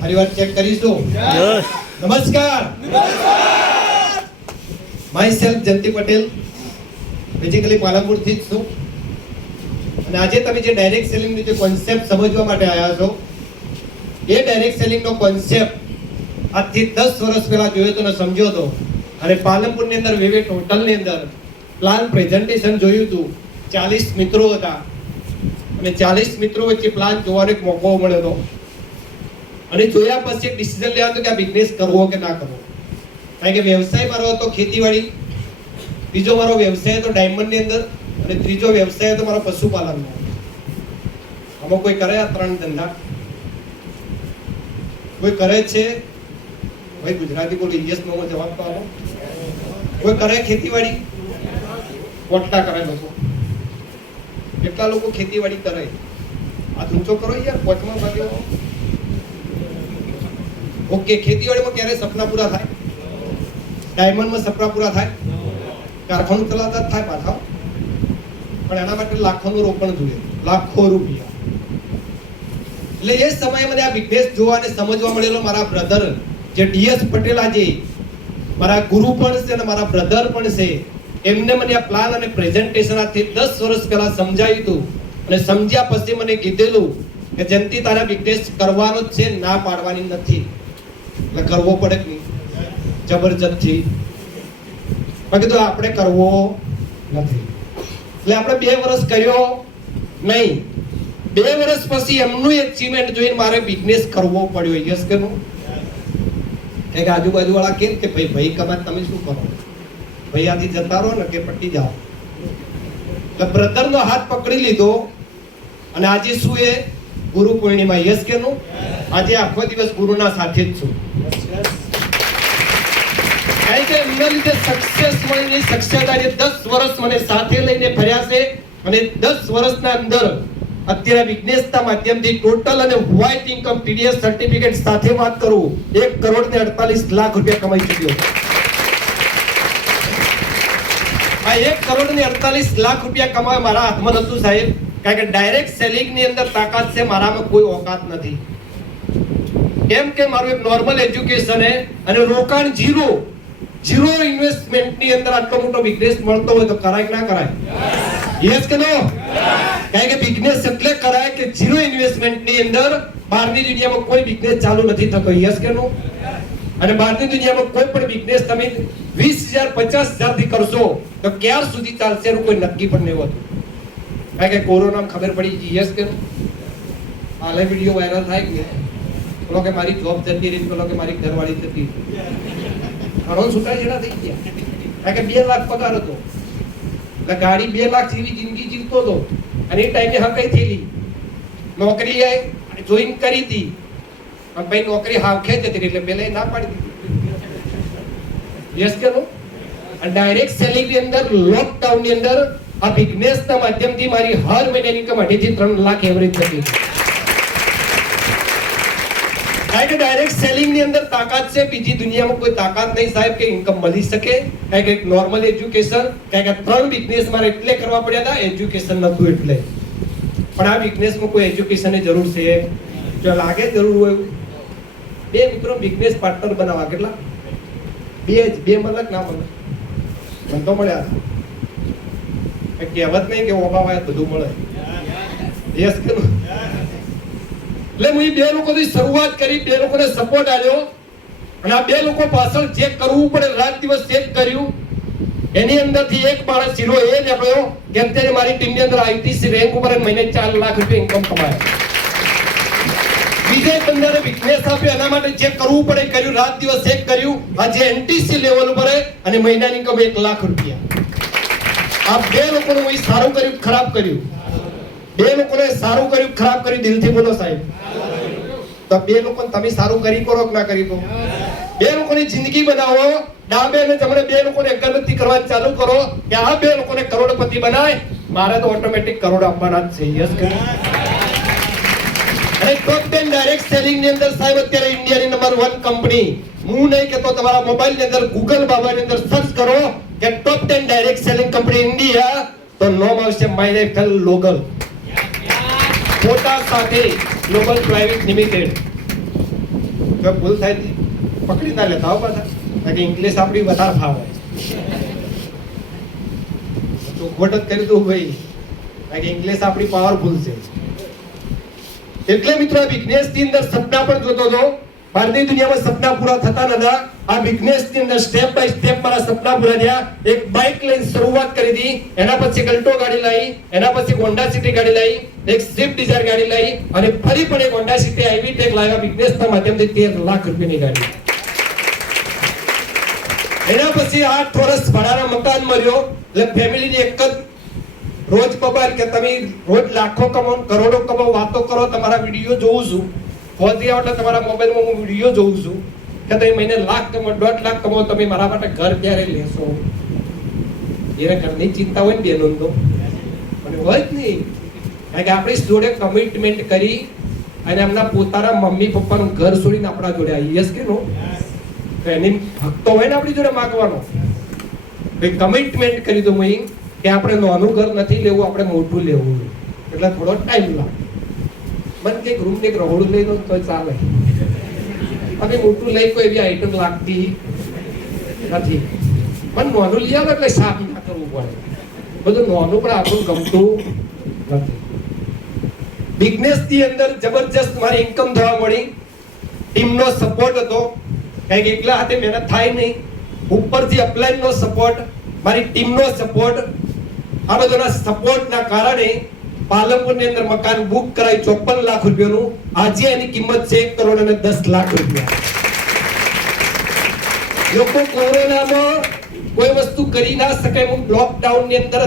ફરી વાર ચેક કરીશું. નમસ્કાર. My self Jayanti Patel, basically Palanpur થી જ છું. અને આજે તમે જે ડાયરેક્ટ સેલિંગ નો જે કોન્સેપ્ટ સમજવા માટે આવ્યા છો, એ ડાયરેક્ટ સેલિંગ નો કોન્સેપ્ટ આજથી 10 વર્ષ પહેલા જોયો તો ને સમજ્યો તો, અને પાલનપુર ની અંદર વિવે ટોટલ ની અંદર પ્લાન પ્રેઝન્ટેશન જોયું હતું. 40 મિત્રો હતા અને 40 મિત્રો વચ્ચે પ્લાન જોવાનો એક મોકો મળ્યો હતો. અને જોયા પછી એક ડિસિઝન લેવાનો હતો કે આ બિઝનેસ કરવો કે ના કરવો. કારણ કે વ્યવસાય મારો હતો ખેતીવાડી, બીજો મારો વ્યવસાય હતો ડાયમંડ ની અંદર, અને ત્રીજો વ્યવસાય હતો મારો પશુપાલનનો. આમાં કોઈ કરે આ 3 ધંધા? કોઈ કરે છે? ભાઈ ગુજરાતી બોલો, ઇંગ્લિશમાં જવાબ તો આપો. કોઈ કરે ખેતીવાડી? કોટલા કરે લોકો? કેટલા લોકો ખેતીવાડી કરે? આ ઊંચો કરો યાર, કોચમાં ભાગ્યો. ઓકે, ખેતીવાડીમાં ક્યારે સપના પૂરા થાય? ડાયમંડમાં સપના પૂરા થાય? કારખાનું ચલાવતા જ થાય પાછા, પણ એના માટે લાખોનું રોકાણ જોઈએ, લાખો રૂપિયા. એટલે એ સમયે મને આ બિઝનેસ જોવા અને સમજવા મળેલો મારા બ્રધર જે ડીએસ પટેલ આજે મારા ગુરુ પણ છે અને મારા બ્રધર પણ છે. એમને મને આ પ્લાન અને પ્રેઝન્ટેશન આજથી 10 વર્ષ પહેલા સમજાવ્યું હતું, અને સમજ્યા પછી મને કીધેલું કે જયંતિ તારા બિઝનેસ કરવાનો જ છે, ના પાડવાની નથી. એટલે કરવો પડે કે નહીં? જબરજસ્તી. મેં કીધું આપણે કરવો નથી. એટલે આપણે 2 વર્ષ કર્યો નહીં. 2 વર્ષ પછી એમનું એચીવમેન્ટ જોઈને મારે બિઝનેસ કરવો પડ્યો. યસ કે નો? એક આજુબાજુ વાળા કે ભાઈ કમાત તમે શું કરો? ભાઈ આથી જતા રહો ને કે પટી જાઓ. એટલે બ્રધર નો હાથ પકડી લીધો, અને આજે શું એ ગુરુ પૂર્ણિમા. યસ કે નો? આજે આખો દિવસ ગુરુના સાથે જ છું. કારણ કે એમના લીધે સક્સેસ મળીને સક્સેસ આજે 10 વર્ષ મને સાથે લઈને ફર્યા છે. અને 10 વર્ષના અંદર અત્યારે બિઝનેસના માધ્યમથી ટોટલ અને વ્હાઇટ ઇન્કમ ટીડીએસ સર્ટિફિકેટ સાથે વાત કરું 1,48,00,000 રૂપિયા કમાઈ ચૂક્યો. આ 1,48,00,000 રૂપિયા કમાવા મારા હાથમાં નતું સાહેબ. કારણ કે ડાયરેક્ટ સેલિંગ ની અંદર તાકાત છે, મારામાં કોઈ ઓકાત નથી. કેમ કે મારું એક નોર્મલ એજ્યુકેશન છે અને રોકાણ ઝીરો ઇન્વેસ્ટમેન્ટ ની અંદર આટલો મોટો બિઝનેસ મળતો હોય તો કરાય કે ના કરાય? યસ કે નો? કારણ કે બિઝનેસ એટલે કરાય કે ઝીરો ઇન્વેસ્ટમેન્ટ ની અંદર બહારની દુનિયામાં કોઈ બિઝનેસ ચાલુ નથી થતો. યસ કે નો? અને બહારની દુનિયામાં કોઈ પણ બિઝનેસ તમે 20,000 50,000 થી કરશો તો ક્યાર સુધી ચાલશે એનું કોઈ નક્કી પણ નહીં હોતું. કારણ કે કોરોનામાં ખબર પડી ગઈ. યસ કે નો? હાલે વિડીયો વાયરલ થાય કે બોલો કે મારી જોબ જતી રહી, બોલો કે મારી ઘરવાળી જતી રહી. ઘણો છૂટાછેડા થઈ ગયા. કારણ કે 2 લાખ પગાર હતો, એટલે ગાડી 2 લાખ જેવી જિંદગી જીવતો હતો. અને એ ટાઈમે હકઈ થયેલી નોકરી જોઈન કરી હતી, પણ ભાઈ નોકરી હાવખે જતી રહી એટલે પેલા ના પાડી દીધી. યસ કે નો? અને ડાયરેક્ટ સેલિંગ ની અંદર લોકડાઉન ની અંદર આ બિઝનેસ ના માધ્યમથી મારી હર મહિનાની ઇન્કમ 2.5 થી 3 લાખ એવરેજ થતી. કારણ કે ડાયરેક્ટ સેલિંગ ની અંદર તાકાત છે, બીજી દુનિયામાં કોઈ તાકાત નહીં સાહેબ કે ઇન્કમ મળી શકે. કારણ કે એક નોર્મલ એજ્યુકેશન, કારણ કે 3 બિઝનેસ મારે એટલે કરવા પડ્યા હતા, એજ્યુકેશન નતું એટલે. પણ આ બિઝનેસમાં કોઈ એજ્યુકેશનની જરૂર છે? જો લાગે જરૂર હોય 2 મિત્રો બિઝનેસ પાર્ટનર બનાવવા. કેટલા? 2 મળે ના મળે? મને તો મળ્યા. કહેવત નહીં કે ઓબાવાય બધું મળે. યસ કે નો? એટલે હું 2 લોકોથી શરૂઆત કરી, 2 લોકોને સપોર્ટ આપ્યો, અને આ 2 લોકો પાછળ જે કરવું પડે રાત દિવસ ચેક કર્યું. એની અંદરથી એક માણસ હીરો એ જ આપણો કે અત્યારે મારી ટીમની અંદર આઈટીસી રેન્ક ઉપર મહિને 4 લાખ રૂપિયા ઇન્કમ કમાય. બીજે બંદરે બિઝનેસ આપ્યો, એના માટે જે કરવું પડે કર્યું, રાત દિવસ ચેક કર્યું. આજે એનટીસી લેવલ ઉપર અને મહિનાની ઇન્કમ 1 લાખ રૂપિયા. આ 2 લોકોનું હું સારું કર્યું ખરાબ કર્યું? 2 લોકોને સારું કર્યું ખરાબ કર્યું? દિલથી બોલો સાહેબ. તો 2 લોકોને તમે સારું કરી કરો કે ના કરી કરો? 2 લોકોની જિંદગી બનાવો, ડાબે અને જમણે 2 લોકોને અગરબત્તી કરવા ચાલુ કરો કે આ 2 લોકોને કરોડપતિ બનાય. મારે તો ઓટોમેટિક કરોડ આપવાના જ છે. યસ કે? અને ટોપ 10 ડાયરેક્ટ સેલિંગ ની અંદર સાહેબ અત્યારે ઇન્ડિયાની નંબર 1 કંપની. હું નહીં કહેતો, તમારા મોબાઈલ ની અંદર ગૂગલ બાબાની અંદર સર્ચ કરો કે ટોપ 10 ડાયરેક્ટ સેલિંગ કંપની ઇન્ડિયા, તો નામ આવશે માય લાઈફ લોગલ. ફોટા સાથે ગ્લોબલ પ્રાઇવેટ લિમિટેડ. જો ભૂલ થાય પકડી ના લેતા હો પાછા, કારણ કે ઇંગ્લિશ આપણી વધારે ફાવે. ચોખવટ જ કરી દઉં ભાઈ, કારણ કે ઇંગ્લિશ આપણી પાવરફુલ છે. એટલે મિત્રો બિઝનેસ ની અંદર સપના પણ જોતો હતો. બહારની દુનિયામાં સપના પૂરા થતા નતા. આ બિઝનેસ ની અંદર સ્ટેપ બાય સ્ટેપ મારા સપના પૂરા થયા. એક બાઇક લઈને શરૂઆત કરી હતી, એના પછી એક અલ્ટો ગાડી લાવી, એના પછી હોન્ડા સિટી ગાડી લાવી, એક સ્વિફ્ટ ડિઝાયર ગાડી લાવી, અને ફરી પણ એક હોન્ડા સિટી આઈવી ટેક લાવ્યા બિઝનેસના માધ્યમથી 13 લાખ રૂપિયાની ગાડી. એના પછી 8 વર્ષ ભાડાના મકાન મળ્યો. એટલે ફેમિલીની એક જ રોજ પબાર કે તમે રોજ લાખો કમાઓ, કરોડો કમાઓ, વાતો કરો, તમારા વિડીયો જોઉં છું. ફોજી આવો એટલે તમારા મોબાઈલમાં હું વિડીયો જોઉં છું કે તમે મહિને લાખ કમાઓ, 1.5 લાખ કમાઓ, તમે મારા માટે ઘર ક્યારે લેશો? એને ઘરની ચિંતા હોય ને બેનો તો પણ હોય જ નહીં. કારણ કે આપણી જોડે કમિટમેન્ટ કરી અને એમના પોતાના મમ્મી પપ્પાનું ઘર છોડીને આપણા જોડે આવી. યસ કે નો? તો એની હક તો હોય ને આપણી જોડે માંગવાનો. કમિટમેન્ટ કરી દો કે આપણે નાનું ઘર નથી લેવું, આપણે મોટું લેવું. એટલે થોડો ટાઈમ લાગે. મને કંઈક રૂમ ને રહોડું લઈ લો તો ચાલે. અને મોટું લઈ કોઈ એવી આઈટમ લાગતી નથી. પણ નાનું લઈ આવે એટલે સાફ ના કરવું પડે. બધું નાનું પણ આપણું ગમતું નથી. બિઝનેસ ની અંદર જબરજસ્ત મારી ઇન્કમ થવા મળી. ટીમનો સપોર્ટ હતો, કંઈક એકલા હાથે મહેનત થાય નહીં. ઉપરથી અપલાઈન નો સપોર્ટ, મારી ટીમનો સપોર્ટ, આ બધાના સપોર્ટના કારણે પાલનપુરની અંદર મકાન બુક કરાવી 54 લાખ રૂપિયાનું. આજે એની કિંમત છે 1 કરોડ અને 10 લાખ રૂપિયા. લોકો કોરોનામાં કોઈ વસ્તુ કરી ના શકે, હું લોકડાઉન ની અંદર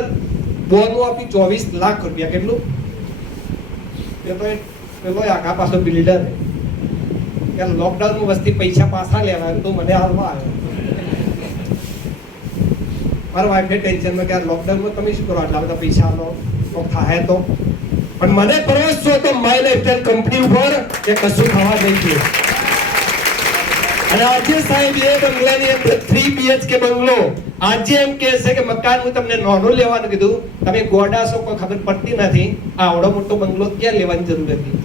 બોનો આપી 24 લાખ રૂપિયા. કેટલું? પેલો આખા પાછો બિલ્ડર કે લોકડાઉન માં વસ્તી પૈસા પાછા લેવા તો મને હાલવા આવ્યો. મારા વાઈફે ટેન્શનમાં કે લોકડાઉનમાં તમે શું કરો, આટલા બધા પૈસા આલો તો થાય તો. પણ મને પ્રવેશ છો તો માય લાઈફસ્ટાઈલ કંપની ઉપર કે કશું થવા નહીં જોઈએ. અને આજે સાહેબ એ બંગલાની અંદર 3 BHK બંગલો આજે એમ કહે છે કે મકાન હું તમને નાનું લેવાનું કીધું, તમે ગોડા છો કોઈ ખબર પડતી નથી. આવડો મોટો બંગલો ક્યાં લેવાની જરૂર હતી?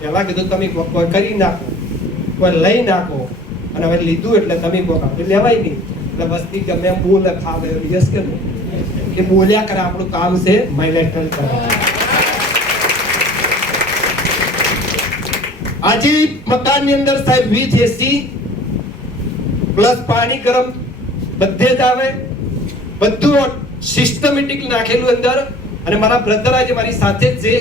પહેલા કીધું તમે કોઈ કરી નાખો, કોઈ લઈ નાખો, અને હવે લીધું એટલે તમે કોઈ લેવાય નહીં. એટલે વસ્તી ગમે એમ બોલે ખાવે. યસ કે એ બોલ્યા કરે, આપણું કામ છે માઇલેટલ કરે. આજે મકાનની અંદર સાહેબ વિથ AC પ્લસ પાણી ગરમ બધે જ આવે, બધું સિસ્ટમેટિક નાખેલું અંદર. અને મારા બ્રધર આજે મારી સાથે જ છે,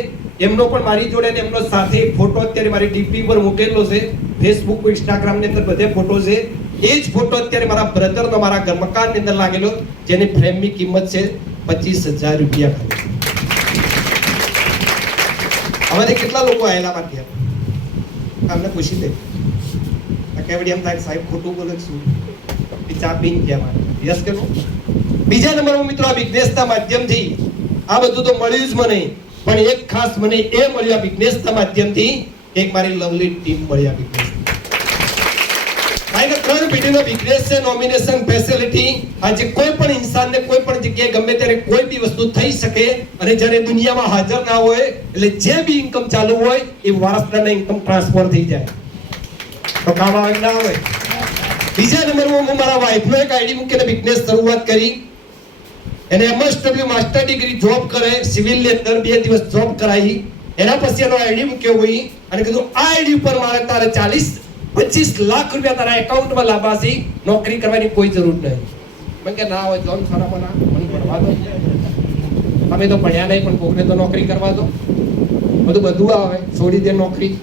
એમનો પણ મારી જોડે ને એમનો સાથે ફોટો અત્યારે મારી ડીપી પર મૂકેલો છે. ફેસબુક, ઇન્સ્ટાગ્રામ ની અંદર બધે ફોટો છે. એ જ ફોટો અત્યારે મારા બ્રધર નો મારા મકાનની અંદર લાગેલો, જેની ફ્રેમની કિંમત છે 25,000 રૂપિયા ખાલી. આમાંથી કેટલા લોકો આયેલા બાકી અમને પૂછી દે કેવડી એમ થાય સાહેબ ખોટું બોલે છું ચા પીને ગયા. યસ કે નો? બીજા નંબરમાં મિત્રો આ બિઝનેસના માધ્યમથી આ બધું તો મળ્યું જ મને, પણ એક ખાસ મને એ મળ્યું આ બિઝનેસના માધ્યમથી, એક મારી લવલી ટીમ મળી આ બિઝનેસ. કારણ કે 3 પેઢીનો બિઝનેસ છે. નોમિનેશન ફેસિલિટી આજે કોઈ પણ ઇન્સાનને કોઈ પણ જગ્યાએ ગમે ત્યારે કોઈ બી વસ્તુ થઈ શકે. અને જ્યારે દુનિયામાં હાજર ના હોય એટલે જે બી ઇન્કમ ચાલુ હોય એ વારસદારને ઇન્કમ ટ્રાન્સફર થઈ જાય તો કામ આવે ના હોય. બીજા નંબરમાં હું મારા વાઈફનો એક આઈડી મૂકીને બિઝનેસ શરૂઆત કરી. એને MSW માસ્ટર ડિગ્રી જોબ કરે, સિવિલ ની અંદર 2 દિવસ જોબ કરાવી. એના પછી એનો આઈડી મૂક્યો હોય અને કીધું આ આઈડી ઉપર મારે તારે 40-25 લાખ રૂપિયા તારા એકાઉન્ટમાં લાવવાથી નોકરી કરવાની કોઈ જરૂર નહીં. મને કે ના હોય જોન સારા મને ભણવા દો, તમે તો ભણ્યા નહીં પણ કોકને તો નોકરી કરવા દો. બધું આવે, છોડી દે નોકરી.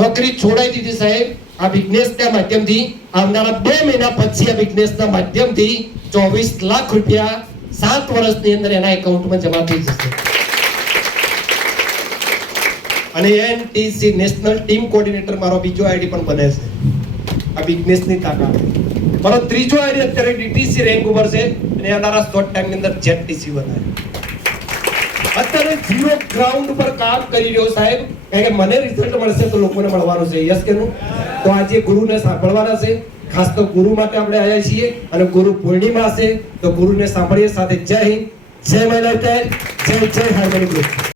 નોકરી છોડાઈ દીધી સાહેબ આ બિઝનેસના માધ્યમથી. આવનારા 2 મહિના પછી આ બિઝનેસના માધ્યમથી 24 લાખ રૂપિયા 7 વર્ષની અંદર એના એકાઉન્ટમાં જમા થઈ જશે. અને NTC નેશનલ ટીમ કોઓર્ડિનેટર મારો બીજો આઈડી પણ બને છે આ બિઝનેસની તાકાત. મારો ત્રીજો આઈડી અત્યારે DTC રેન્ક ઉપર છે અને આવનારા શોર્ટ ટાઈમની અંદર ZTC બનાવે. અત્યારે ઝીરો ગ્રાઉન્ડ ઉપર કામ કરી રહ્યો સાહેબ, કારણ કે મને રિઝલ્ટ મળશે તો લોકોને મળવાનું છે. યસ કે નો? તો આજે ગુરુને સાંભળવાના છે. ખાસ તો ગુરુ માટે આપણે આવ્યા છીએ અને ગુરુ પૂર્ણિમા છે તો ગુરુને સાંભળીએ. સાથે જય હિન્દ, જય માય લાઈફસ્ટાઈલ, જય હાર્મોની ગ્રુપ.